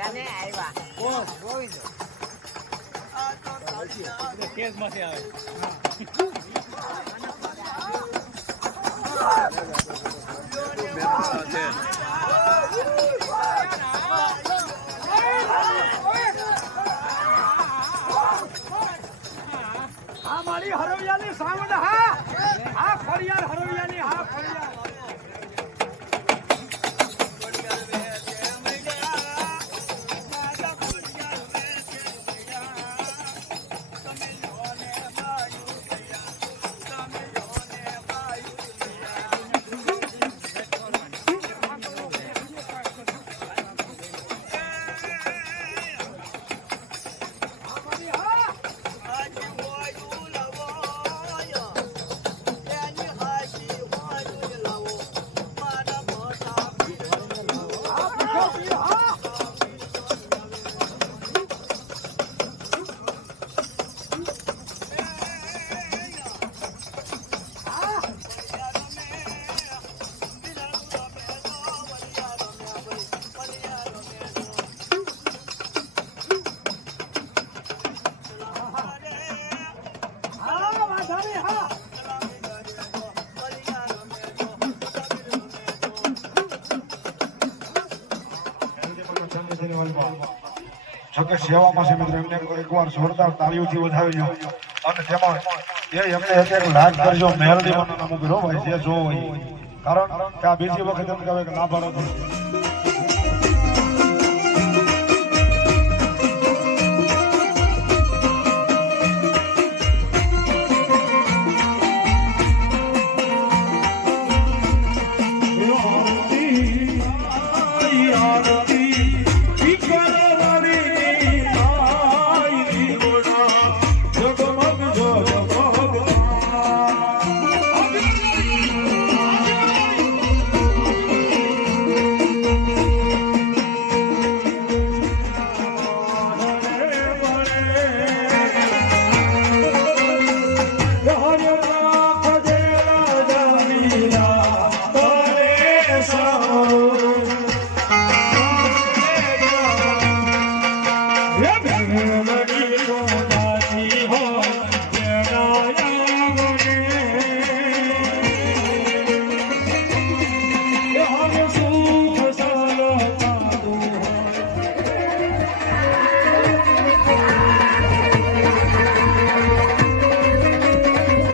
અને આવ્યા કેસમાંથી આવે આ મારી હરવિયાની જોકે સેવા પાસે મિત્રો એમને એકવાર જોરદાર તાળીઓથી વધાવી અને તેમાં એ એમને એક એક લાખ કરજો દેવાનો નામ ઉભરો ભાઈ જે જોવો કારણ કે આ બીજી વખત એમ કહેવાય કે ના ભારત